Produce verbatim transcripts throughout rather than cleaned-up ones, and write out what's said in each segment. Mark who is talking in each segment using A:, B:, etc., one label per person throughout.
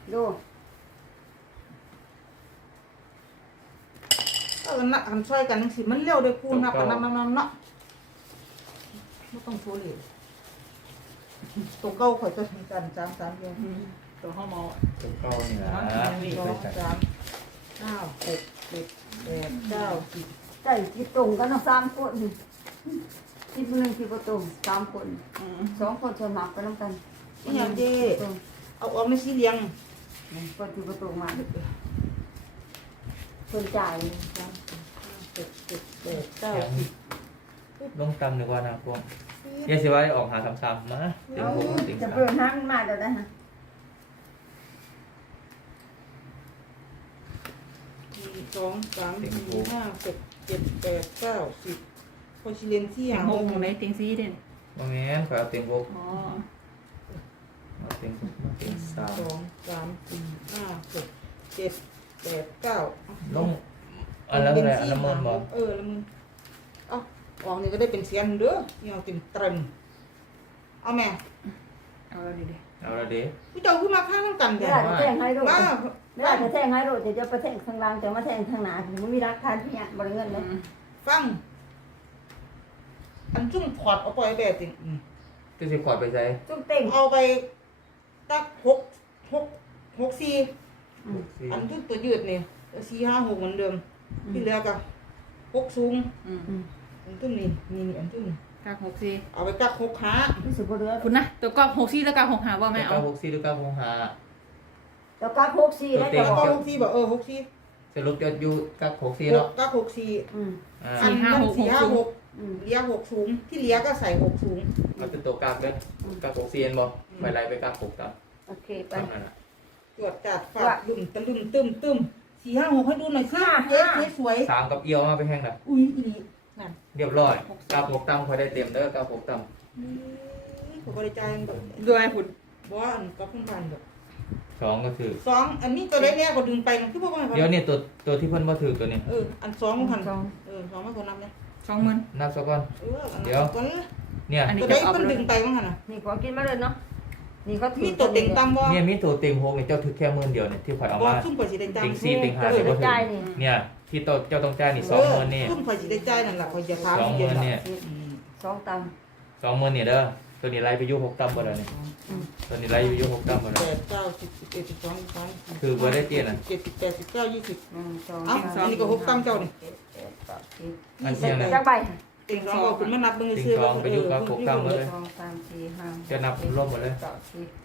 A: ดู
B: เออนักกันช่วยกันสิมันเร็วเลยกูนับกันนับนับนับเนาะไม่ต้องโชว์เลยตัวเก้าข่อยจะมีกันสามสามเดียวตัวห้องมอ
C: ตัวเก้านี่นะ
B: สองสามห้าหกเจ็ดแปดเก้าสิบ
A: ใส่ที่ตรงกันทั้งสามคนที่หนึ่งที่ประตูสามคนสองคนสมัครกันน้ำกัน
B: นี่อย่างเจ้เอาออกในสีเหลือง
A: คนที่ประตูมาคนจ่าย
B: สามหกเจ็ดแปดเก้าสิบ
C: ลงตำดีกว่านะพวกเยสิว่าได้ออกหาซ้ำๆมาเต็งหกเต็ง
A: จะ
C: สาม
A: เปิดห้างมาเดี๋ยวนะฮะ
B: หนึ่งสองสามสี่ห้าหกเจ็ดแปดเก้าสิบพอชิเลนที่
D: เต็
B: หาง ง
D: หกของไหนเต็งสี่เด่น
C: ว่าแม่นขอยเอาเต็งหก
D: อ๋อ
C: เอาเต็งหกมาเต็งสาม
B: สองสามสี่ห้าหกเจ็ดแปดเก้า
C: ลงอันแล้วอะไรอันละเมินบ่
B: เออละมึงเอาออกนี่ก็ได้เป็นเสียนเด้อนี่เอาเต็มเต็มเอาแม่
D: เอาแล้วดิเด้
C: เอาละเด้
B: ผู้เจ้าขึ้นมาข้างน้ำกัน
A: ไม่
B: แก
A: ได้จะแทงให้ดู
B: ว่า
A: ไม่ได้จะแทงให้ดูจะจะไปแทงทางล่างจะมาแทงทางหนาถึงมันมีรักทานที่เนี่ยบริเงินเลย
B: ฟังอันจุ่มขอดเอาไปแบบจริง
C: ก็สิขอดไปใส่
A: จุ้งเต่ง
B: เอาไปตักหกหกหกสี่
C: สี่
B: อันจุ่มตัวยืดนี่สี่ห้าหกเหมือนเดิมที่เหลือก็หกสูง
D: อืม
B: อันจุ่มนี่นี่นี่อันจุ่ม
D: กากหกสี่
B: เอาไปกักหกขา
A: รู้สึกบ่เรือ
D: คุณนะตัวกอบหกสี่แล้วกากหกหาว่าไหม
C: เก้า
D: เอา
C: หกสี่หรือเก้าหกห้า
A: แล้วก็หกสี่ได้
C: เต็
A: แต่
C: ง
B: แล้ว
A: ว่า
B: ก็หกสี่บอกเออหกสี่
C: สรุปจะอยู่กับหกสี่
B: ห
C: เนาะ
B: กกักหกสี่
A: อืม
C: อ่า
B: อันนั้นสี่ห้าหก
A: อืม
B: เลี้ยหกสูงที่เลี้ยก็ใส่หกสูง
C: เอาเป็นตัวกลางเด้อกับหกสี่เห็นบ่ไปไล่ไปกับหกตาม
A: โอเคไป
C: ตามนั่นน่ะ
B: ตรวจจัดฝาดลุ่มตะลุ่มตึมตึมสี่ห้าหกให้ดูหน่อยสิเจ๊สวยสวย
C: สามกับเอียวมาไปแห้งน่ะ
B: อุ้ยอีนั่น
C: เรียบร้อยกับหกตามคอยได้เต็มเด้อกับหกตาม
B: เขาบริจาคแบบ
D: ด้วยคุณ
B: บ้านก็พุ่งพันแบบ
C: สองก็คือ
B: สองอันนี้ตัวเล็กเนี่ยก็ดึงไปมันคือพวกมัน
C: เดี๋ยวนี่ตัวตัวที่เพิ่นบ่ถือตัวนี้
B: เอออันสองพันเออสองมาคนนับเนี่ย
D: สองหมื่น
C: นับซะก่อน
B: เอออันนั้นตัวนี้
C: เนี่ย
D: อันนี้
B: ตัว
D: จะ
B: เล็ก
D: เอาไป
B: มัน
D: เล
B: ดึ
D: ย
B: งไปมั้งน่ะ
A: นี่ขอกินมาเลยเนาะนี่เขาถื
B: มีตัวเต็งตั้มบ่
C: เนี่ยมีตัวเต็งหกนี่เจ้าถือแค่หมื่นเดียวเนี่ยที่ข่อยเอา
B: บ่
C: มา
B: ซุ่มข่อยสิได้จ่าย
C: เต็งสี่เต็งห้า
A: เอ
C: เดี๋
A: อ
C: ยวบ่ถื
A: จ่าย
C: อ
A: นี่
C: เนี่ยที่โตเจ้าต้องจ่ายนี่สองหมื่นนี่
B: ซุ่มข่อยสิได้จ่ายนั่นล่ะข่อยจะพา
C: สองหมื่นเนี่ย
A: สองตัง
C: สองหมื่นนี่เด้อตัวนี้ไล่ไปอยู่หกตำบ่แล้วนี่ตัวนี้ไล่ไปอยู่หกตำบ่แล้ว
B: แปดเก้าสิบสิบเอ็ดสิบสองสิบสาม
C: คือบ่ได้เตี้ยน่ะ
B: เจ็ดสิบแปดสิบเก้ายี่สิบ
A: หนึ่งสอง
B: เอ้าอันนี้ก็หกตั้มเจ้านี่
A: เจ็ดแปดเก้าสิบ
C: อันเที่ยงน่ะ
A: จักใบ
B: เต็งสองเอาขึ้นมานับเบิ่งซื่อ
A: สองสามสี่ห้า
C: จะนับรวมหมดเลย
A: เก้าสิบ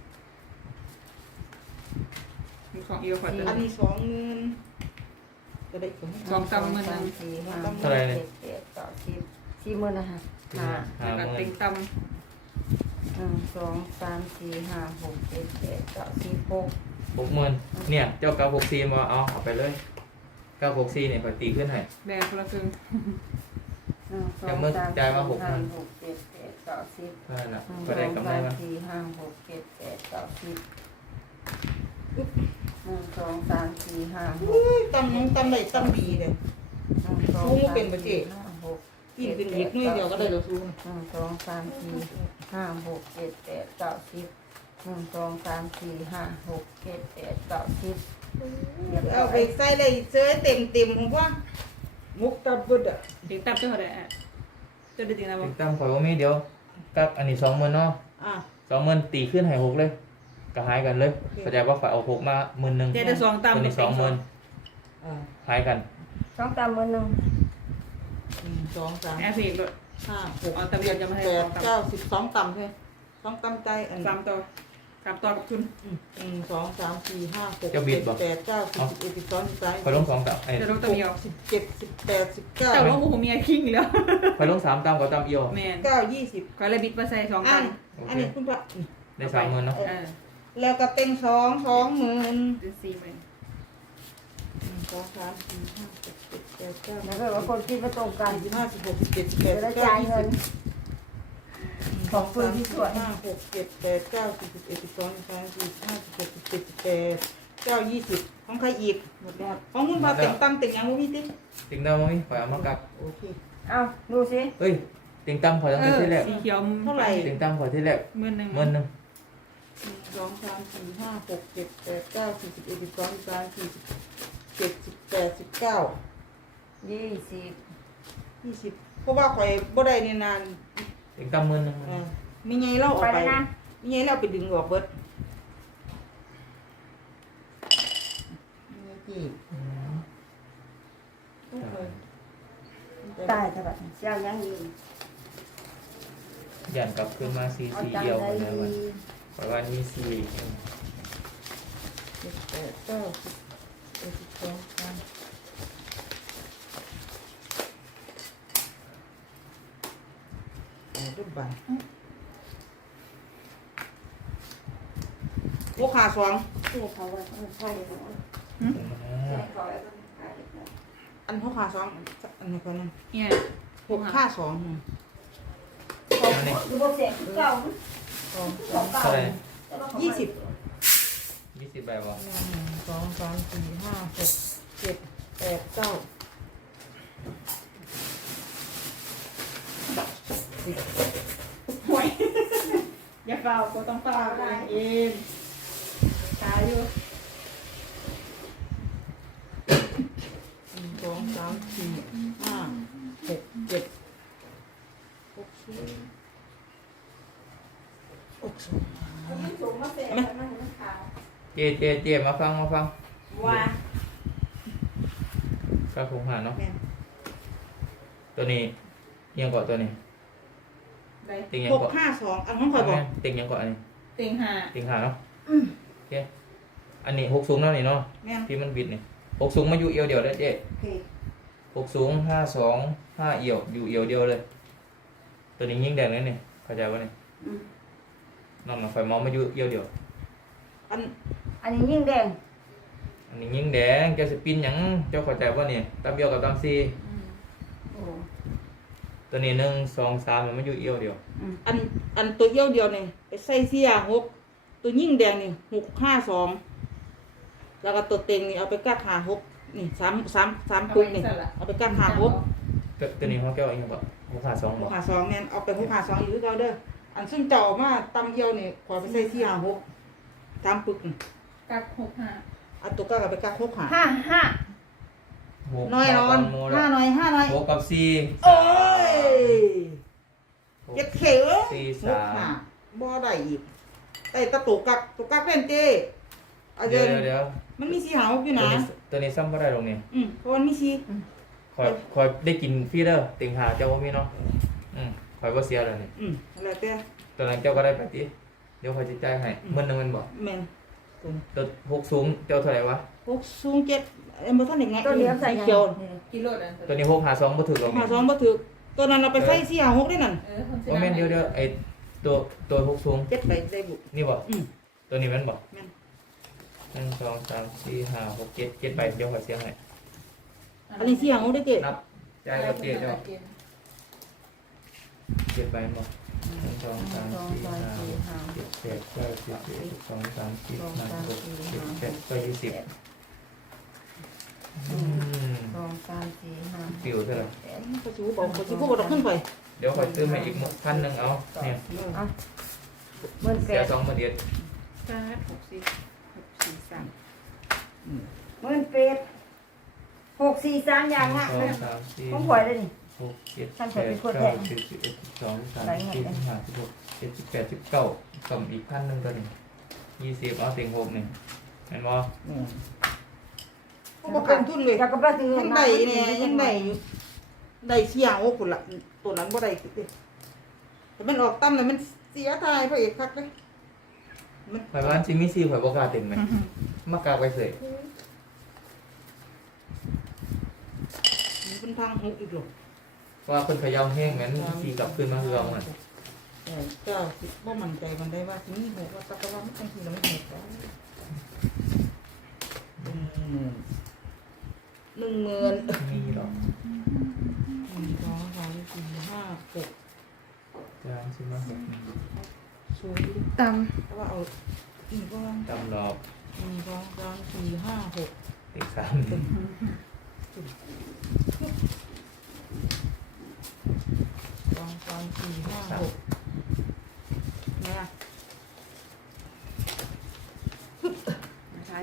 D: มีของเอียวขอด
B: อันนี้สองหมื่นก็ได้สอง
D: สองตำหมื่นห
A: สา
D: นึ่
A: ม
D: ง
A: สี่ห้า
C: เท่าไหร่เนี่ย
A: เจ็ดแปดเก้าสิบสี่หมื่นนะคะห้า
C: ห้า
D: แล้ว
C: ห
D: ก็
C: มื่
D: เต็
C: น
D: งต
A: หนึ่งสองสามสี่ห้าหกเจ็ดแปดเก้าสิบหก
C: หกหมื่นเนี่ยเจ้าเก้าหกสี่มาเอาเอาไปเลยเก้าหกสี่เนี่ยข่อยตีขึ้นให้
D: ำแบกคนละครึ่ง
A: หนึ่งสอ
C: ยัง
A: ง
C: เมื่อ
A: สาม
C: จ่ายมาห
A: สี่
C: ก
A: ห้า
C: พัน
A: หกเจ็ดแปดเก้าสิบ
C: นั่นน่ะ
A: หนึ่ง
C: ก็
A: ส
C: ได้
A: อง
C: กำไร
A: สาม
C: มา
A: สี่ห้าหกเจ็ดแปดเก้าสิบหนึ่งสองสามสี่ห้าหก
B: อุ้ยตำน้องตำได้ตำดีเลย
A: หนึ่งสอง
B: สู้
A: สาม
B: เป็นปะเจ๊
A: สี่ห้าหก
B: กินเป็นเล็กน้อยเดียวก็ได้แล้วสู้
A: หนึ่งสองสามสี่ห้าหกเจ็ดแปดเก้าสิบหนึ่งสองสามสี่ห้าหกเจ็ดแปดเก้าสิบ
B: เอาไปใส่เลยเสื้อเต็มเต็มผมว่ามุกตะบึดอ่ะ
D: เต็งตับเจ้าอะไรอ่ะเจ้าได้เต็งอะไร
C: ติ
D: บ้าง
C: ดตามข่อยว่ามีเดี๋ยวกับอันนี้สองหมื่นเนาะ
B: อ่ะ
C: สองหมื่นตีขึ้นให้หกเลยก็หายกันเลยเข้าใจว่าข่อยเอาหกมาหมื่นหนึ่ง
D: เจ้าได้สอง
C: ตัว
D: ตำ
C: นี้สองหมื่น
B: อ่า
C: หายกัน
A: สองตามมือหนึ่ง
B: หนึ่งสองสาม
D: แอร์เพกเลย
B: ห้าหก
D: เอาตำเดียวจะมาให้
B: แป
D: ส
B: ด
D: องตำ
B: เก้าสิบสองตำใช่ไหมสองตำใจอัน
D: สามต่อสามต่อกับทุน
B: หนึ่งสองสามสี่ห้าหก
C: จะบิ
B: เจ็
C: ด
B: ด
C: บ่
B: แปดเก้าสิบสิบเอ็ดสิบสองสิบสาม
C: ข่อยลงสองตำไอ้
D: เจ้าลงตำเอียว
B: สิบเจ็ดสิบแปดสิบเก้า
D: เจ้าลงหูเมียคิงอีกแล้ว
C: ข่อยลงสามตำกับตำเอียว
D: แมน
B: เก้ายี่สิบ
D: ก็เลยบิดมาใส่สอง
B: อัน
D: ตำ
B: อันนี้คุณพระ
C: ได้สามหมื่นเนาะ
D: เออ
B: แล้วก็เต็งสองสองหมื่น
D: เป็นสี่หมื่น
B: หนึ่งสองสามสี่ห้าหกเจ็ดแปดเก้า
A: แล้วก็ว่าคนคิดมาตรงกัน
B: สิบห้าสิบหกสิบเจ็ดสิบแปด
A: จะ
B: สิ
A: ได้
B: บเก้า
A: จ่าย
B: ยี่
A: เงิ
B: สิ
A: น
B: บ
A: ของคุณที่สวย
B: ห้าหกเจ็ดแปดเก้าสิบสิบเอ็ดสิบสองสิบสามสิบห้าสิบหกสิบเจ็ดสิบแปดเก้ายี่สิบของใครอีกหมดแล้วของคุณพาเต็งตั้มเต็งยังบ่มีติ๊ก
C: ติงตำมั้ยข่อยเอามากับ
B: โอเค
A: เอาดูสิ
C: เอ้ยติงตำข่อยตั้งแต่ที่แรก
D: สีเขียว
B: เท่าไหร่
C: ติงตำข่อยที่แรก
D: หมื่นหนึ่ง
C: หมื่นหนึ่ง
B: หนึ่งสองสามสี่ห้าหกเจ็ดแปดเก้าสิบสิบเอ็ดสิบสองสิบสามสี่สิบเจ็ดสิบแปดสิบเก้า
A: ยี่สิบ
B: ยี่สิบเพราะว่าข่อยบ่ได้นี่นาน
C: ติงตำมือนึง
B: เออมีไงเล่าออก
A: ไป
B: ไป
A: แล้วนะ
B: มีไงเล่าไปดึงออกเบิดมีไงจีบ
C: อืม
B: โอ้ย
A: ตายแต่แบบเจ้ายังยืน
C: ยันกลับขึ้นมาซี
A: เอา
C: ซี
A: จัง
C: เดียว
A: เล
C: กัน
A: ย
C: แล้ววันเพราะว่านี่ซี
B: เจ็ดแปดเก้าสิบเอ็ดสิบสองสามแปดรูปบันโอ้ขาสอง
A: เจ้าเขาว่าใช่เหรอ
C: อืม
A: ใช่เขาแล้วก็ใช่
B: อันหกขาสองอันนี้คนนึง
D: เนี่ย
B: หกขาสองหนึ่ง
C: อันนี้
A: ดูว่าเสียงเก่า
B: สอง
A: สองเก่า
C: เท่าไหร่
B: ยี่สิบ
C: ยี่สิบใบวะ
B: หนึ่งสองสามสี่ห้าหกเจ็ดแปดเก้าสิบ
D: ห่วยอย่าเฝ้าก็ต้องเฝ้าตัวเองตายอยู่
B: หนึ่งสองสามสี่ห้าหกเจ็ดหกสิบหกสิบ
A: ยิ่งสูงมาเสียมันมันขาว
C: เจเจเจมาฟังมาฟัง
A: ว่า
C: ก็คงหาเนาะ
B: แม่น
C: ตัวนี้ยังเกาะตัวนี้
D: ได้
C: ติงยัง
B: หก
C: เกาะ
B: ห้าสองอันนั้นคอยบอก
C: ติงยังเกาะอันนี้
D: เต็งห้า
C: ติงหาเนาะ
B: อืม
C: โอเคอันนี้หกสูงเนาะนี่เนาะ
B: แม่น
C: ที่มันบิดนี่หกสูงมาอยู่เอียวเดียวได้เจ๊
A: โอเค
C: หกสูงห้าสองห้าเอียวอยู่เอียวเดียวเลย ตัวนี้ยิ่งแดงเลยนี่เข้าใจป่ะนี่
A: อืม
C: น้องน้องไฟมองมาอยู่เอียวเดียว
B: อัน
A: อันนี้ยิ่งแดง
C: อันนี้ยิ่งแดงเจ้าสปินหยังเจ้าเข้าใจป่ะนี่ตามเอียวกับตามซี
D: อืม
A: โอ้
C: ตัวนี้หนึ่งสองสามมันมาอยู่เอียวเดียว
A: อืม
B: อันอันตัวเยี่ยวเดียวนี่ไปใส่เสียหกตัวยิ่งแดงนี่หกห้าสองแล้วก็ตัวเต็งนี่เอาไปกัดหาหกนี่สามสามสามปุ๊กนี่เอาไปกัดหาหก
C: ตัวตัวนี้เขาแก้วเองแบบหกขาสอง
B: ห
C: บ
B: ก
C: อก
B: หาสองเนี่ยเอาไปหกหาสองอยู่คือเก่าเด้ออันซึ่งเจ้ามาตำเยี่ยวนี่ขอไปใส่เสียหกสามปุ๊กนี่
D: กักหกห้า
B: เอาตัวก็เอาไปกัดหกหา
A: ห้าห้า
C: หก
B: น้อยนอน
C: โม
B: ห้าน้อยห้าน้อย
C: หกกับซี
B: โอ้ย
C: หก
B: เจ็ดเขว
C: สี่
B: ห
C: สาก ม
B: หาบ่ได้อีกแต่ตะตุกกักตุกกักเล่นเจ้เอา
C: เดี๋
B: เดิ
C: ยวน เดี๋ยวเดี๋ยว
B: มันมีสีหาวอยู่
C: ตัว
B: นะ
C: นี้ตัวนี้ซ้ำก็ได้ตรงนี้
B: อืมเพราะมันมีสี
C: คอยคอยได้กินฟรีเด้อติงหาเจ้าว่ามีเนาะอืมคอยว่าเสียเลยนี่
B: อืมอะไรแต่
C: ตัวนั้นเจ้าก็ได้ไปติเดี๋ยวคอยจิจ่ายให้เมื่อนึงมันบอก
B: แม่นตุน
C: ตัวหกสูงเจ้าเท่าไหร่วะ
B: หกสูงเจ็ดเอ็มบ่ทันได้ไง
A: ตัวเดียวใส่
B: สี
A: ยัง
B: เขียว
D: กิโลดอัน
C: ตัวนี้หกหาสองบ่ถือหรอก
B: หาสองบ่ถูกตัวนั้นเราไปใส่สีหาหกได้นั่น
D: เออคนสิ
C: ว่าแม่นเดี๋ยวเดี๋ยวไอ้ตัวตัวหกสูง
B: เจ็ดไปได้บุ
C: นี่บอก
B: อืม
C: ตัวนี้แมันบอก
B: แม่น
C: หนึ่งสองสามสี่ห้าหกเจ็ดเจ็ดใบเดี๋ยวคอยเสียให้
B: อันนี้สีหาหกได้เจ๊
C: นับจ่ายกับเจ๊เจ้าเจ็ดใบแม่นบอกหนึ่งสองสามสี่ห้าหกเจ็ดแปดเก้าสิบสิบเอ็ดสิบสองสามสี่ห้าหกเจ็ดแปดเก้ายี่สิบอืม
A: สองสามสี่ห้า
C: ฟิวเท่าไหร่
A: แปด
B: ก็สิบอกก็สิบ่ดอกขึ้นไป
C: เดี๋ยวคอยซื้อมาอีกพันหนึ่งเอาเนี่ย
A: อ่ะหมื่นแป
C: เสีย
A: ด
C: สองหมื่นเดียว
D: สามหกสี่หกสี่สาม
A: หมื่นแปดหกสี่สามอย่าง
C: ห
A: อ่ะ
C: นึ่งสองสามสี่
A: ผมหวยเลยนี่
C: หกเจ็ด
A: ท่าน
C: แป
A: เปิด
C: ด
A: เป็นคน
C: เก้า
A: แรก
C: สิบสิบเอ็ดสิบสองสิบสามสิบสี่สิบห้าสิบหกเจ็ดสิบแปดสิบเก้ากำอีกพันหนึ่งตัวนี้ยี่สิบเอาเต็งหกนี่เห็นบ่
B: แม่นบ่เป็นทุนเลย
A: แล้วก็ไปซื้อ
B: ยังได้เนี่ยยังได้อยู่ได้สีหาหกพุ่นล่ะตัวนั้นบ่ได้คิดเด้แต่มันออกต่ำแล้วมันเสียทายพระเอกคักเด้มัน
C: ข่อยว่าจิมมี่ซีข่อยบ่กล้าเต็มไหมมากล้าไปเสย
B: มันเป็นทางหกอีกหรอก
C: เพราะว่าคนเขย่าแห้งแม่นซีกลับขึ้นมาคือเอามัน
B: แต่ก็สิบ่มั่นใจมันได้ว่าสิมีหกว่าสักว่ามันจังซี่แล้วไม่หกแล้วหนึ่งหมื่น
C: มีหรอก
B: หนึ่งสองสามสี่ห้าหก
C: จางสิมาหก
B: ศูนย์
D: ต
B: เพราะว่าเอาอีกว่า
C: ตำรอบ
B: หนึ่งสองสามสี่ห้าหก
C: เต็งสาม
B: สองสามสี่ห้าหกนะ
C: ห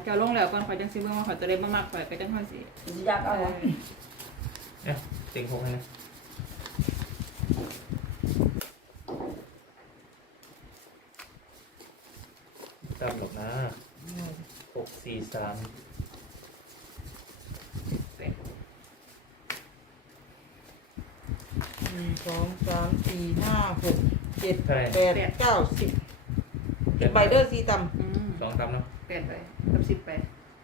D: เจ้าลงแล้วก่อนข่อยจังสิเบิ่งว่าข่อยจะได้บ่มักข่อยก็จังค่อยสิ
A: อยากเอา
D: เออ
C: เนี่ยติงหกให้นะจำหรอกนะหกสี่สาม
B: หนึ่งสองสามสี่ห้าหกเจ็ด
C: เท่าไหร่
B: แปดเก้าสิบใบเดอร์สีต่
D: อืม
C: สองตำเนาะ
D: แปดไปกับสิบไป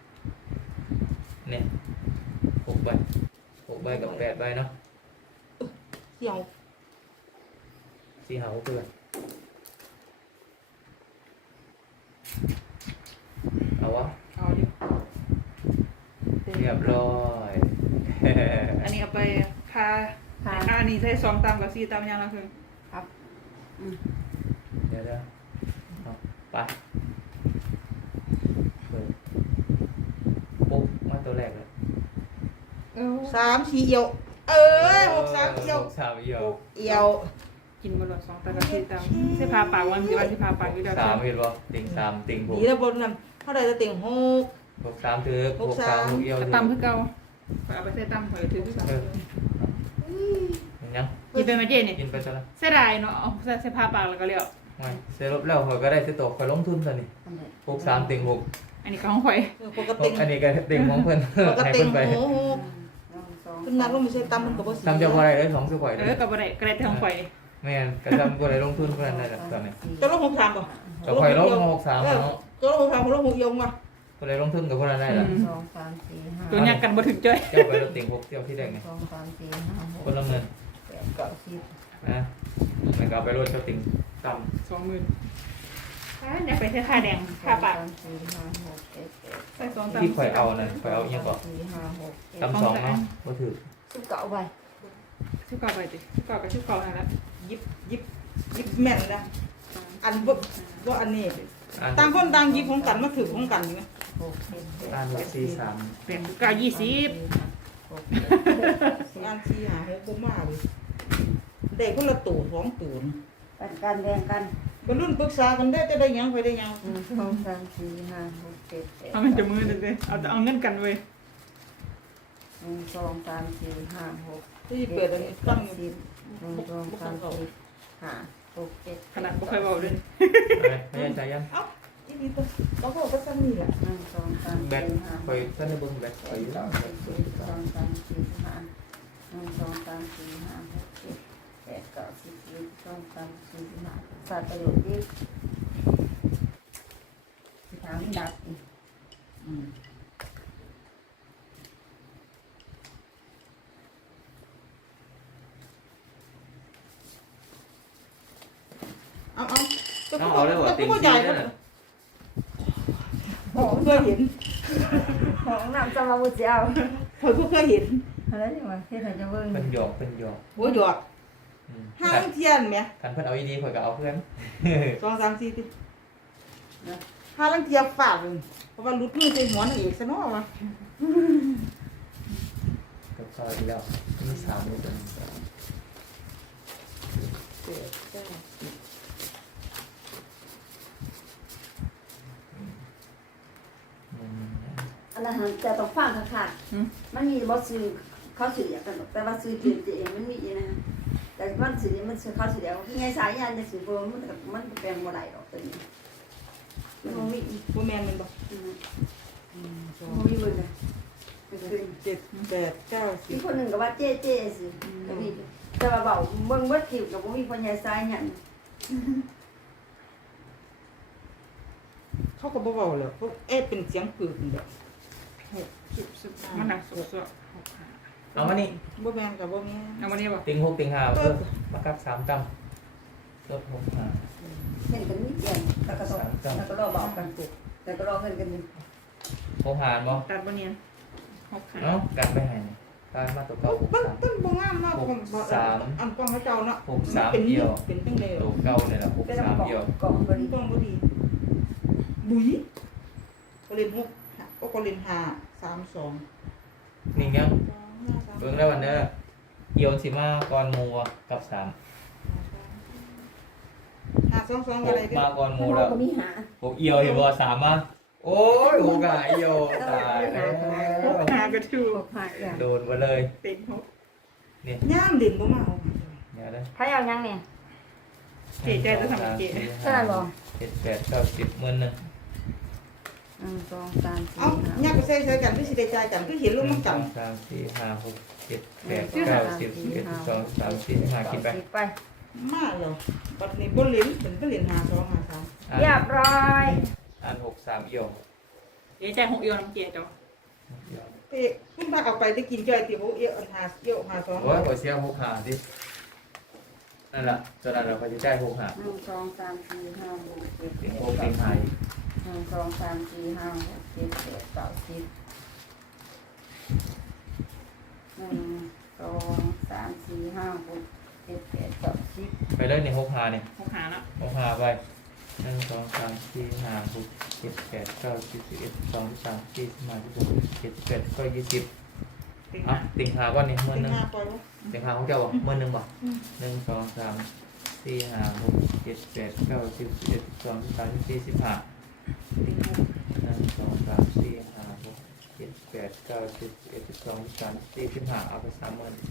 C: เนี่ยหกใบหกใบกับแปดใบเนาะ
B: ำเสี่ยว
C: สี่หาหกเพื่อนเอาวะ
D: เอาดิ
C: เรียบร้อย
D: อันนี้เอาไปพา
A: ค่ะ
D: อ่าอันนี้ใส่สองตำกับสี่ตำยังละคือ
A: ครับอืม
C: เดี๋ยวเดี๋ยวเอาไปเปิดปุ๊บมาตัวแรกเลย
D: เออ
B: สามสี่เอียว เออหกสามเอียว
C: หกสามเอียว
B: หกเอียว
D: กินบนรถสองตำกับสี่ตำใส่พาปากวันที่วันที่พาปากอยู่แล้ว
C: สามเห็นป่ะติงสามติงหก
B: ดีแล้วบนนั้นเท่าไหร่จะเต็งหก
C: หกสามถือ
B: ห
C: ห
B: ก
C: ก
B: สา
C: สาม มหกเอียว
D: ก็
C: ถือ
D: ตำคือเก่าข่อยเอาไปใส่ตำข่อยถือคือเก่า
C: เออเห็นยัง
D: กินเป็นมาเจนี่
C: กินไปซะแล้ว
D: เสียดายเนาะเอาใส่ใส่พาปากแล้วก็เลี้ยว
C: ไม่เสร็จแล้วเขาก็ได้เสร็จตัวคอยลงทุนซะนี่
A: อันนี้
C: หกสามติงหก
D: อันนี้ก็ของข่อย
B: ปกติ
C: อันนี้ก็ติงของเพื่อน
B: ปก
C: ให้
B: ติ
C: เพื่อนไป
B: หกหก
A: หนึ่งสอง
B: ขึ้นนักลงไม่ใช่ตำมันกับว่าสี
C: ทำจะพออะไรได้สองสกอย
D: เอ
C: เล
D: อย กับบ่ได้ก็ได้แต่ของข่อยนี่
C: แม่นกระทำก็ได้ลงทุนเพื่อนได้แบบตอนนี้
B: จะลงหกสามป่ะ
C: ก็คอยลงหกสามเนาะ
B: จะลงหกสามลงหกเอียวมา
C: ก็เลยลงทุนกับเพื่อนได้แล้ว
A: หนึ่งสองสามสี่ห้า
D: ตัวยักกันบ่ถึงจ้อย
C: เจ้าไปรถติงหกเที่ยวที่แดง
A: หนึ่
C: ไง
A: งสองสามสี่ห้าหก
C: คนละเงิน
A: แปดเก้าสิบ
C: นะมันก็เอาไปรถเจ้าติงต่
D: สองหมื่นอ่าอยากไปใส่ผ้าแดงผ้าปาก
A: สองสามสี่ห้าหกเจ็ดแปด
D: ใส่สอง
C: ำ
D: ตำ
C: ที่คอยเอานั่นคอยเอาเอียงก่อน
A: สี่ห้าหกเจ็ด
C: ตำสองเนาะก็ถือ
A: สิบเก้าใบ
D: ชื่อเก่าไปดิชื่อเก่ากับชื่อเก่านั่นแหละ
B: ยิบยิบยิบแม่นนะอันบ่บ่อันนี้
C: อ่าน
B: ต่างคนต่างยิบของกันมาถือของกันนี่
A: หกเจ็ดแปด
C: อ่านหกสี่สาม
D: แปดเก้ายี่สิบ
A: หกเจ็ดแปด
B: งานสี่หาหกบ่มาเลยได้คนละตู่สองตู่
A: ปันกันแบ่งกัน
B: บรรลุปรึกษากันได้จะได้หยังไปได้หยัง
A: หนึ่งสองสามสี่ห้าหกเจ็ดแปด
D: เอามันจะมือเด้อเอาเอาเงินกันเว้ย
A: หนึ่งสองสามสี่ห้าหก
B: ที่เปิดอันนี้ตั้งอยู่
A: สิบหนึ่งสองสามสี่ห้าหกเจ็ด
D: ขนาดบ่เคยเว้าเลย
C: อะไรไม่ยันใจยัน
B: เอ้าอีนี่ตัวเราก็ก็ซ้ำนี่แหละ
A: หนึ่งสองสาม
C: แบต
A: สี่ห้า
C: คอยท่านได้เบิ้งแบตคอยอยู่แล้ว
A: หนึ่งสองสามสี่ห้าหนึ่งสองสามสี่ห้าหกเจ็ดแปดเก้าสิบสิบสองสามสี่ห้าสัตว์ประโยชน์ที่ทางดับอีกอืม
B: เอาเอา
C: ต้องเอาเลยว่ะติง
B: ก็
C: ซี
B: ใหญ่
C: นั่
B: ก็
C: นน่ะ
B: ผมเคยเห็น
A: ของน้ำจะมาบุเจียว
B: ผมก็เคยเห็น
A: อะไรนี่วะที่ไหนจะเบิ่ง
C: เป็นหยอกเป็นหยอก
B: โอ้ยดอก
C: อืม
B: ห้างเทียนแหม
C: คันเพื่อนเอาอีดีคอยก็เอาเพื่อน
B: สองสามสี่ติห้าลังเทียฝาดเลยเพราะว่ารุดมือใส่หัวนางเอกซะเนาะวะ
C: กับซอยอีกแล้วมีสามมีตัวนี้
B: เจ็ดเก้าสิบ
C: อืม
A: อันนั้นจะต้องฟังค่ะมันมีบอซื้อเขาซื้ออย่างกันแต่ว่าซื้อเปลี่ยนเองมันมีนะแต่มันซื้อมันซื้อเขาซื้อเดียวคือไงสายยานจะซื้อเพิ่มมันมันแปลงบ่ได้หรอกตัวนี้มันมี
B: บ่แม่นแมันบ่
A: มันมีมือนะ
B: เจ็ดแปดเก้าสิ
A: อี
B: บ
A: กคนหนึ่งก็ว่าเจ๊เจ๊สิก็มีแต่ว่าเบาเบิ่งเบิดคิวกับบ่มีคนใหญ่สายหยัง
B: เขาก็บ่เว้าแล้วเขาเอ๊ะเป็นเสียงปึกนี่แหละ
D: หกสิบสิบมันหนักสุดสุดหกห้า
C: เอามานี่
B: บ่แม่นกับบ่แม่น
D: เอามานี่บ่
C: ติงหกติงห้าเพิ่มมากับสามจำลดหกห้า
A: เห็นกันนิดเดียวแล้วก็ต้องแล้วก็รอเบากันปุ๊บแล้วก็รอเงินกันนี่
C: หกห้าบ่
D: ตัดบ่เนียนหกห้า
C: เนาะกันไปให้นี่ตายมาตัวเก่าหก
B: มัน
C: สาม
B: มันบ่งามเนาะผมบ่
C: สาม
B: อันกล้องเขาเจ้าเนาะ
C: หกสาม
B: เป็น
C: เดียว
B: เป็นจังได๋
C: ตัวเก่าเนี่ยแหละหก
A: เป็น
C: สาม
A: บอก
C: เดียว
A: กล่องบ
B: เป็น
A: ริ
B: กล้องบ่ดีบุยก็เล่นหกก็ก็เล่นห้าสามสอง
C: นี่เงี้ย
B: สองห้าสาม
C: เบิ่งได้วันเด้อเอียวสิมาก่อนหมูอะกับสาม
B: ห้าสองสอง
C: ห
B: อะไร
C: ก
B: กัน
C: มาก่อนหมู
A: โม
C: แล้ว
A: ก็มีหา
C: หกเอียวเห็นบ่สามมาโอ้ยหกหายโยตายแล้ว
D: หกหากระทู
A: หกหาอย่าง
C: โดนมาเลย
D: ติงหก
B: ย่ามเด่นบ่มาเอา
C: เนี่ยนะ
A: ถ้าเอายังเนี่ย
D: เจ๊ใจจะทำเจ๊
A: เท่าไหร่บ่
C: เจ็ดแปดเก้าสิบหมื่นหนึ่ง
A: หนึ่งสองสามสี่
B: เอา
A: ห้า
B: ย่าก็ใส่ใส่กันคือสิได้จ่ายกันคือเห็นลูก
C: หนึ่
B: มั
C: ง
B: น
C: ส
B: กั
C: อน งสามสี่ห้าหกเจ็ดแปดเก้าสิบสิบเอ็ดสิบสองสิบสามสี่สิบห้าคิดไป
A: สิบไป
B: มาแล้วบัดนี้บ่เล่นเป็นบ่เล่นหาสองหาสาม
C: อัน
A: เรียบร้อย
C: อันหกสามโย
D: เจ๊ใจหกเอียวน้ำเจ๊จ้ะ
B: เอ๊ะคุณพาเอาไปได้กินจ่อยติบ่เอียวอันหาเอียวหาสอง
C: โอ้ยขอเสียหกหาดินั่นแหละตอนนั้นเราไปจะได้หกหา
A: หนึ่งสองสามสี่ห้าหกเจ็ดแป
C: เป็น
A: ด
C: หกเป็นหาย
A: หนึ่งสองสามสี่ห้าหกเจ็ดแปดเก้าสิบหนึ่งสองสามสี่ห้าหกเจ็ดแปดเก้าสิบ
C: ไปเลยในหกหาเนี่ย
D: หกหาแล้ว
C: หกหาไปหนึ่งสองสามสี่ห้าหกเจ็ดแปดเก้าสิบสิบเอ็ดสิบสองสิบสามสี่สิบห้าสิบหกเจ็ดสิบแปดก็ยี่สิบ
D: ติง
C: อ่ะ
D: หา
C: ติ่งหาก้อนนี่หมื่น
B: เป็น
C: หนึ่ง
B: หาปล่อยบ่
C: ติ่งหาของเจ้าบอกหมื่นหนึ่งบอกหนึ่งสองสามสี่ห้าหกเจ็ดแปดเก้าสิบสิบเอ็ดสิบสองสิบสามสิบสี่สิบห้า
D: ติงหก
C: หนึ่งสองสามสี่ห้าหกเจ็ดแปดเก้าสิบสิบเอ็ดสิบสองสิบสามสิบสี่สิบห้าเอาไปสามหมื่น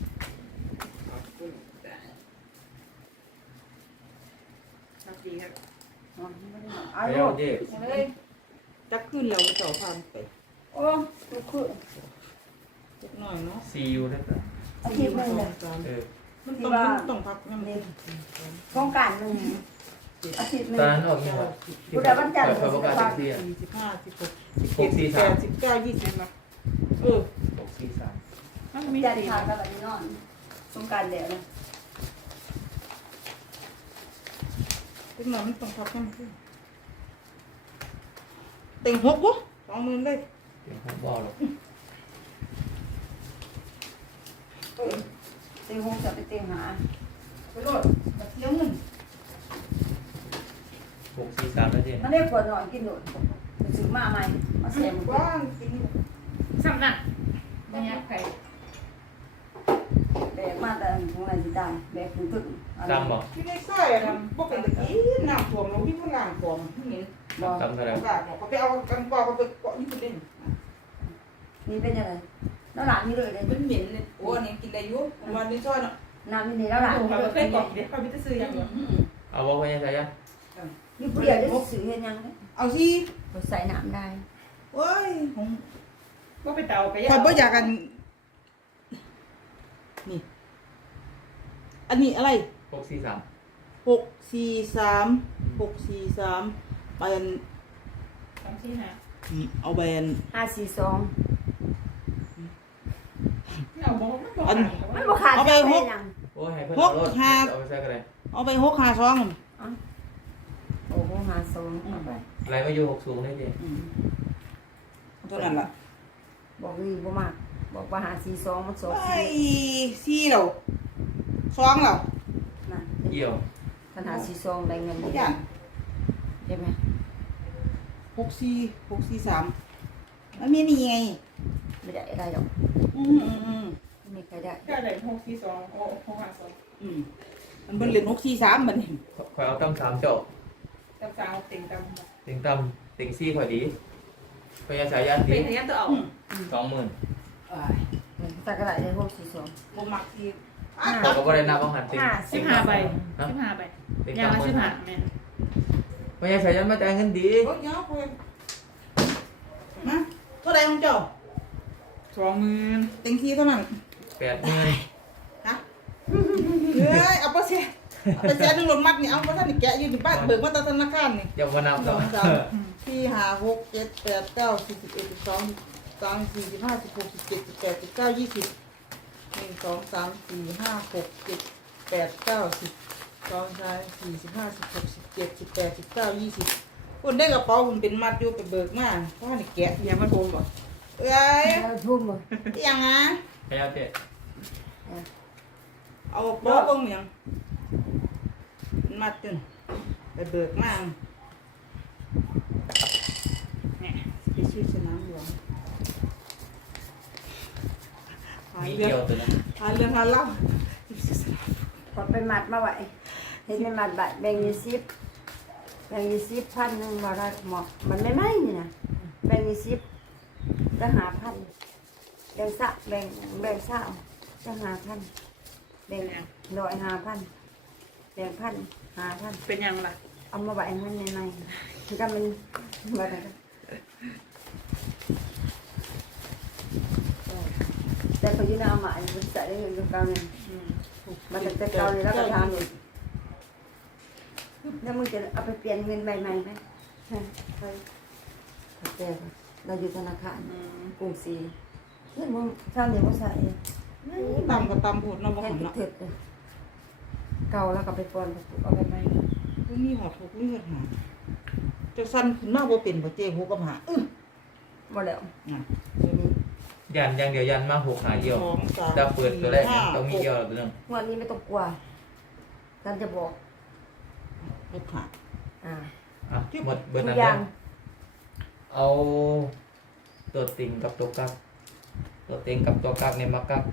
D: สามสี่ครับ
A: อ๋อไม่ได้หรอก
C: ไป
A: เอา
C: แล้
A: ลู
C: ว
A: ก
C: เจ๊
A: เลย
B: จักขึ้นแล้วเจ้าพานไป
A: โอ้ลูกคือ
B: จักหน่อยเนาะ
C: ซียูได้ปะ
A: อาทิตย์หนึ่งเลย
C: เออ
B: มันต้องมันต้องพักนำเด้
A: โครงการหนึ่งอาทิตย์หนึ่
C: ต
A: ง
C: อนนั้นออกยังไง
A: พุทธวันจันทร์
C: เปิดประกาศเต็มที่อ่ะ
B: สี่สิบห้าสิบหก
C: สิ
B: สิ
C: บบ ห
B: เจ็
C: ก
B: ด
C: สี่
B: สิบแป
C: สาม
B: ดสิบเก้ายี่สิบเออ
C: หกสี่สาม
D: มันมี
A: จันท
D: สี่
A: ร์ทางกับแบบนี้นอนโครงการเดี๋ยวนะ
B: เป็นหน่อยมันต้องพักนำขึ้นเต็งหกบ่สองหมื่นเลย
C: เดี๋ยวผมบอกหรอก
B: เออ
A: เต็งหงจะไปเต็งหา
B: ไปโลดมาเสียเงิน
C: หกสี่สามแล้วเจ๊
A: มันได้ขวดหน่อยกินหน่อยไปซื้อมาใหม่มาเสียมัน
B: ว่างกิน
D: สามนั่นเนี่ยใคร
A: แบกมาแต่ของไหนสิได้แบกถึงตึก
C: จำบอก
B: ที่ในซอยอะบ่เป็นตะกี้น้ำท่วมลงที่พุ่นล่างท่วมเห็น
A: บอก
C: จำเท่าไหร่
B: ว่าบอกเขาไปเอากันกว่าเขาไปเกาะญี่ปุ่นเล่น
A: นี่เป็นยังไงแล้วหลานนี่เลยเลย
B: มันเหม็นเลยโอ้อันนี้กินได้อยู่วันนี้ซอยเนาะ
A: น้ำนี่แล้วหลาน
D: โอ้
A: นี่
D: โห
A: เลย
D: เคยกล่องเด็กเขาพิจารณาอย่างเดียว
C: เอาบอกไปยังไงยัง
A: นี่เปลี่ยนได้สื่อเห็นยังเนี่ย
B: เอาสิ
A: ใส่น้ำได้
B: โอ้ยของ
D: ว่าไปเตาไป
B: คอยบ่อยากกันนี่ อันนี้อะไร
C: หกสี่สาม
B: หกสี่สามหกสี่สามใบอัน
D: สามสี่ห้า
B: เอาใบอัน
A: ห้าสี่สอง
D: เอาบอกมันบอก
A: มันบ่ขาดใจยัง
C: โอ้ยให้เพื่อนเอารถเอาไปใช้กันเลย
B: เอาไปหกห้าสอง
A: โอ้โหหาสองเอาไป
C: อะไรมาอยู่หกสูงได้เจ๊
B: ตัวนั้นล่ะ
A: บอกนี่บ่มากบอกว่าหาสี่สองมันสอง
B: ไอ้
A: สี่
B: สี่เราสองเรา
A: นะ
C: เอี่ยว
A: ขนาดสี่ซองได้เงิน
B: ไม่
A: ดี
B: อย่าง
A: ใช่ไหม
B: หกสี่หกสี่สามมันมีนี่ไง
A: ไม่ได้ได้หรอก
B: อืมอืมอืม
A: ไม่มีใครได้
D: ก็เลยหกสี่สองโอ้หกห้าสอง
B: อืมมันเป็นเหรียญหกสี่สามมันนี่
C: คอยเอาตั้มสามเจ้า
D: ตำสาวติ่งต
C: ติงตั้มติงซี่คอยดีพยาสายยัน
D: ำ
C: ดี
D: เป็นอย่างนี้ตัวเอา
C: สองหมื่น
A: แต่ก็ได้ได้หกสี่สอง
B: บ่มักที่
C: แต่ก็บ่ได้นับอาหารติง
D: สิบห้าใบสิบห้าใบ
C: ติง
D: ยา
C: ตั้ม
D: งละสิบห้าแม่
C: พยาสายยันมาจ่ายเงินดี
B: โอ้ยเนาะคุยนะตัวใดของเจ้า
D: สองหมื่น
B: เต็งที่เท่านั้น
C: แปดหมื่น
B: ฮะเฮ้ยเอาไปเสียเอาไปเสียหนึ่งหล่นมัดนี่เอาไปท่านนี่แกะอยู่ที่บ้านเบิกมาตาธนาคารนี่
C: อย่ามานับ
B: ส
C: ต่
B: อ
C: อง
B: สามสี่ห้าหกเจ็ดแปดเก้าสิบสิบเอ็ดสิบสองสิบสามสี่สิบห้าสิบหกสิบเจ็ดสิบแปดสิบเก้ายี่สิบหนึ่งสองสามสี่ห้าหกเจ็ดแปดเก้าสิบสองสามสี่สิบห้าสิบหกสิบเจ็ดสิบแปดสิบเก้ายี่สิบคนได้กระเป๋าคุณเป็นมัดอยู่ไปเบิกมาเพราะว่านี่แกะ
D: ยามันโกงบ่
B: เอ้ย
A: แล้วทุ่มเลย
B: อยังอ่ะ
C: พยาเจ๊
B: เอาโป๊ะเบ้งยังเป็นมัดจนไปเบิกมา
D: เนี่ย
B: ไปชื่อสนามหลวงหา
C: มี
B: เรื่อ
C: เกี่ยว
B: ง
C: ตัวนั้น
B: หาเรื่องหาเล่า
A: พอไปมัดมาไว้เห็นเป็นมัดบัตรแบ่งยี่สิบแบ่งยี่สิบพันหนึ่งมาได้หมอกมันไม่ไหมนี่นะ
B: อืม
A: งยี่สิบจะหาพันแบ่งสะแบ่งแบ่งสามจะหาพันแบ่งร้อยหาพันแบ่งพันหาพัน
D: เป็นยังล่ะ
A: เอามาไว้ให้ในในคือกันมันแบบไหนกันแต่เขาอยู่หน้าหมามันใส่ได้เงินเก่าเนี่ย
D: อืม
A: มันแต่เก่าเลยแล้วก็ทำอยู่แล้วมึงจะเอาไปเปลี่ยนเงินใบใหม่ไหมไปแต่เราอยู่ธนาคาร
D: อืม
A: กรุงศรีเงินมึงชาวเนี่ยว่าใส่
B: ตำกับตำโหดเนาะบ่
A: แค่
B: หัน
A: ติด
B: เนาะ
A: เถิดเลยเก่าแล้วก็ไปปอนเอาไปใหม่
B: บ่มีหอดทุกเลือดหาจะสั่นขึ้นมาบ่เป็นบ่เจ๊หูกับหาอื้อ
A: บ่แล้ว
B: น่ะ
C: ยันอย่างเดียวยันมาหกหาเอี่ยว
B: สองสาม
C: จะเปิดตัวแรก
B: สี่
C: ต้องมี
B: ห้า
C: เอี่ยวเรื่อง
A: งวันนี้ไม่ต้องกลัวกันจะบอก
B: หกหา
A: อ่า
C: อ่ะหมดเบอร์
A: ทุ
C: นั้
A: ก
C: น
A: อ
C: แล้
A: ย่าง
C: วเอาตัวติงกับตัวกักตัวติงกับตัวกักเนี่ยมากัก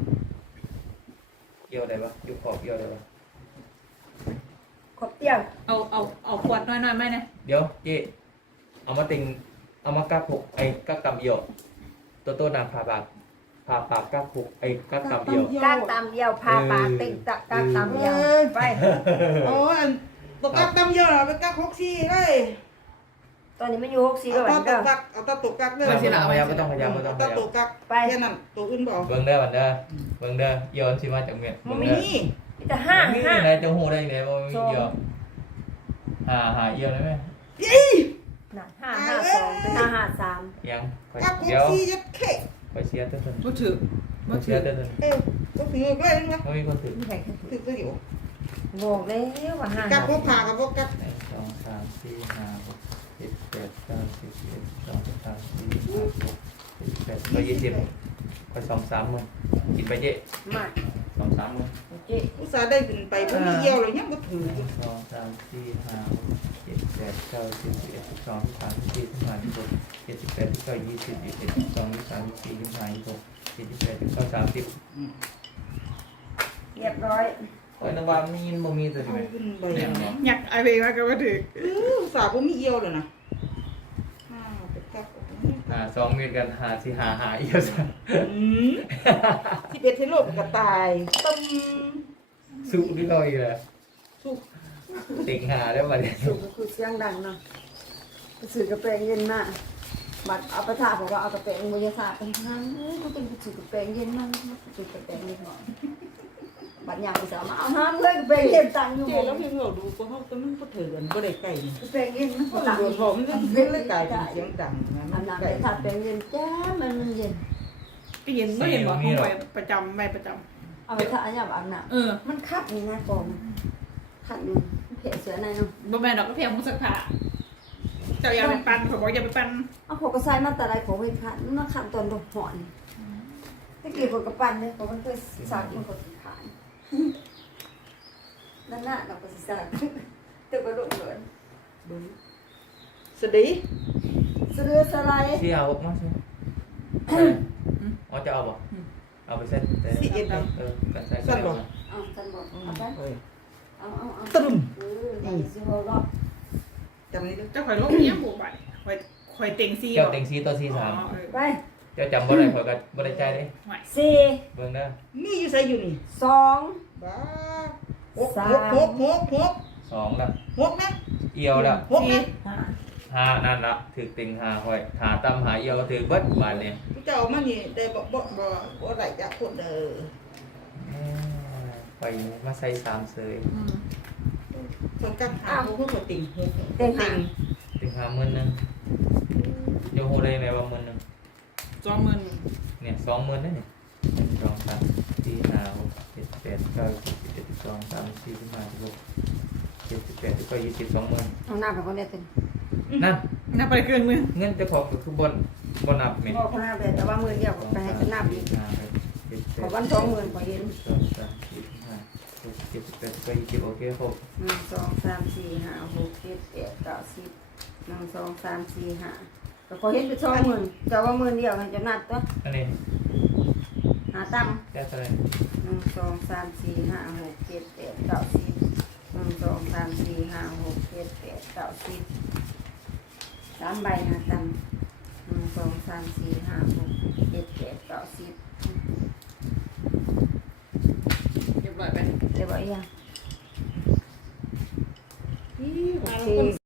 C: เอี่ยวได้ปะยุบขอบเอี่ยวได้ปะ
A: ขอบเตี้ยง
D: เอาเอาเอาขวดน้อยๆไหมเนี่ย
C: เดี๋ยวเจ๊เอามาติงเอามากักหกไอ้กักกำเอี่ยวตัวโตนาผ่าปากผ่าปากกักหกไอ้กักกำเอี่ยว
A: ก้างตามเดียวพาปากติ่งตะก้างตามเดียวไป
B: โอ้อันตกกักตำเยอะเหรอไปกักหกสี่เลย
A: ตอนนี้ไม่อยู่หกสี่
B: เอา
A: แล้ว
B: ตา
A: วัน
B: ต
A: เด้อก
B: กักเอาตาตกกักเลย
C: ไม่ต้องพยายามไม่ต้องพยายามไม่ต้
B: เอา
C: องพ
B: ตาย
C: ายาม
B: ตกกักแค่นั้นตัวอื่นบ่
C: เบิ่งเด้อวันเด้อเบิ่งเด้อเอี่ยวมันสิมาจากเมีย
B: มั
C: เบิ่
B: น
C: ง
B: มี
C: เด้อ
A: มีแต่ห้า
C: มี
A: ห้า
C: ไหนจะหูได้ไหนว่ามีเอี่ยวหาหาเอี่ยวได้ไหม
A: น่ะห้าห้าสองเป็นห้าห้าสาม
C: ยังไป
B: กักหก
C: เดี๋ยว
B: สี่ยัดเข่
C: ไปเสียเต้นเต้น
D: บ่ถือ
C: ไป
D: บ่
C: เสี
D: ถื
C: ย
D: อ
C: เต้นเต้น
B: เออก็ถึงอีกเลยนะ
C: ไม่มีคนถือ
A: ไม่ใช่แค่
B: ถึงตัวเดียว
A: บอกแล้วว่าห้า
B: กั
A: ห้าก
B: พวกผ่ากับพวกกัก
C: หนึ่งสองสามสี่ห้าหกเจ็ดแปดเก้าสิบสิบเอ็ดสิบสองสิบสามสิบสี่สิบห้าสิบหกสิบเจ็ดสิบแปดก็ยี่สิบไปสองสามหมื่นกินไปเจ๊
A: มาก
C: สองสามหมื่น
A: โอเค
B: อุตส่าห์ได้ขึ้นไปพวกนี้เยี่ยวเลยยังบ่ถือ
C: หนึ่งสองสามสี่ห้าหกเจ็ดแปดเก้าสิบสิบเอ็ดสิบสองสิบสามสิบสี่สิบห้าสิบหกเจ็ดสิบแปดสิบเก้ายี่สิบยี่สิบเอ็ดยี่สิบสองยี่สิบสามยี่สิบสี่ยี่สิบห้ายี่สิบหกเจ็ดสิบแปดสิบเก้าสามสิบ
A: เรียบร้อย
C: โอ้ยนว่ามีนบ่มีตัวใช่ไหม
B: ขึ้นไปอย่างนี้
D: อยากไอเวมาก็บ่ถือ
B: อุตส่าห์พวกมีเยี่ยวเลยนะห้าไปกัก
C: หาสองเมตรกันหาสิหาหาเอียวซะ
B: อืมสิบเอ็ดเทโลกระต่ายตึม
C: สู้ที่เราอีกเลย
B: สุก
C: ติ่งหาได้มาเนี่ย
A: สุกก็คือเสียงดังเนาะไปซื้อกาแฟเย็นมาบัดเอาไปทาบอกว่าเอากาแฟมือยาสาไปทานเอ้ยกูต้องไปซื้อกาแฟเย็นมาซื้อกาแฟเย็นหน่อยบัดยามไปสาวมาเอาห้ามเลยกาแฟเย็นตังอยู่
B: เจ๊แล้วพี่เราดูก็เขาจะมันก็ถือกันก็ได้ไก่นี่
A: กาแฟเย็นมัน
B: ก็
A: ก็
B: ห
A: ห
B: ลั
A: ลั
B: ง
A: ง
B: โดนบอกมันเล่นเลยไก่เป็นเสียงดังนะ
A: อั
B: มัน น
A: นั้นไป
B: ไก่
A: ทาแปงเย็นจ้ามันมันเย็น
D: ไปเห็นบ่เห็นบ่ของไว้ประจำไว้ประจำ
A: เอาไปทาอย่างอาบน้
D: เออ
A: ำมันคัดนี่นะฟองคัดอยู่เผ็ดเสือในเนาะ
D: บ่แม่นดอกก็เพียงมุสักผ้าเจ้าอย่าไปปั่นเขาบอกอย่าไปปั่น
A: เอาพวกกระไซมาแต่ไรของเวทคัดมันมาคัดตอนดอกหอนตะกี้พวกกระปั้นเนี่ยพวกมันเคยสักมันก็ขายนั่นน่ะเราก็สักตึกไปรุ่งเลย
B: สดี
A: เสือสไลด์
C: ที่เอามาใช่ไหมอ๋อจะเอาบ่เอาไปเส้นแต่
B: สิเอ็ดนะ
C: เออกันใส่กันเอา
A: เอาจันบอกเอาไปเอาเอาเอา
B: ตึม
A: เออนี่สิหัวเราะ
B: จำนี้ด้วย
D: เจ้าข่อยลงเนี้ยบ่ไปข่อยข่อยเต็งซี
C: เจ้าเต็งซีตัวซีสาม
A: ไป
C: เจ้าจำบ่ได้ข่อยก็บ่ได้ใจเด้
A: สี่
C: เบิ่งเด้อ
B: มีอยู่ใส่อยู่นี่
A: สอง
B: บ้าหกหกหกหกหก
C: สองละ
B: หกนะ
C: เอียวละ
B: หกนะ
A: ห้า
C: ห้านั่นละถือติ่งหาข่อยหาตำหาเอียวถือเบิดบาดเนี่ย
B: เจ้ามันนี่ได้บ่บ่บ่บ่ได้จากคนเด้อ
C: ไปมาใส่สามเสย
B: คนกักหาหกคนติ่งหก
A: เต็งห้า
C: ติ่งหาหมื่นหนึงโยโฮได้ไหมว่าหมื่นหนึง
D: สองหมื่น
C: เนี่ยสองหมื่นได้เนี่ยหนึ่งสองสามสี่ห้าหกเจ็ดแปดเก้าสิบสิบเอ็ดสิบสองสามสี่สิบห้าสิบหกเจ็ดสิบแปดสิบเก้ายี่สิบสองหมื่น
A: เอาหน้าไปคนเดียวเต็ม
C: นั่น
D: นับไปเกินมือ
C: เงินเจะของก็คือบนบนอับเมน
A: บอกคนหน้าไปแต่ว่ามือเดียวไปให้เป็นหน้าอีก
C: ห้าหกเจ็ดแป
A: ขอ
C: ด
A: วันสองหมื่นขอเย็น
C: สองสามสี่ห้าหกเจ็ดแปดเก้ายี่สิบโอเคครบ
A: หนึ่งสองสามสี่ห้าหกเจ็ดแปดเก้าสิบหนึ่งสองสามสี่ห้าก็ขอเห็นเป็นสองหมื่นจะว่าหมื่นเดียวกันจะนัดตัว
C: อันนี้
A: หาตั้ม
C: ได้เท่าไหร่
A: หนึ่งสองสามสี่ห้าหกเจ็ดแปดเก้าสิบหนึ่งสองสามสี่ห้าหกเจ็ดแปดเก้าสิบสามใบหาตั้มสองสามสี่ห้าหกเจ็ดแปดเก้าสิบ
B: เรียบร้อยไป
A: เรียบร้อยยัง
B: นี่
A: โอ
B: หา
A: เค
B: คน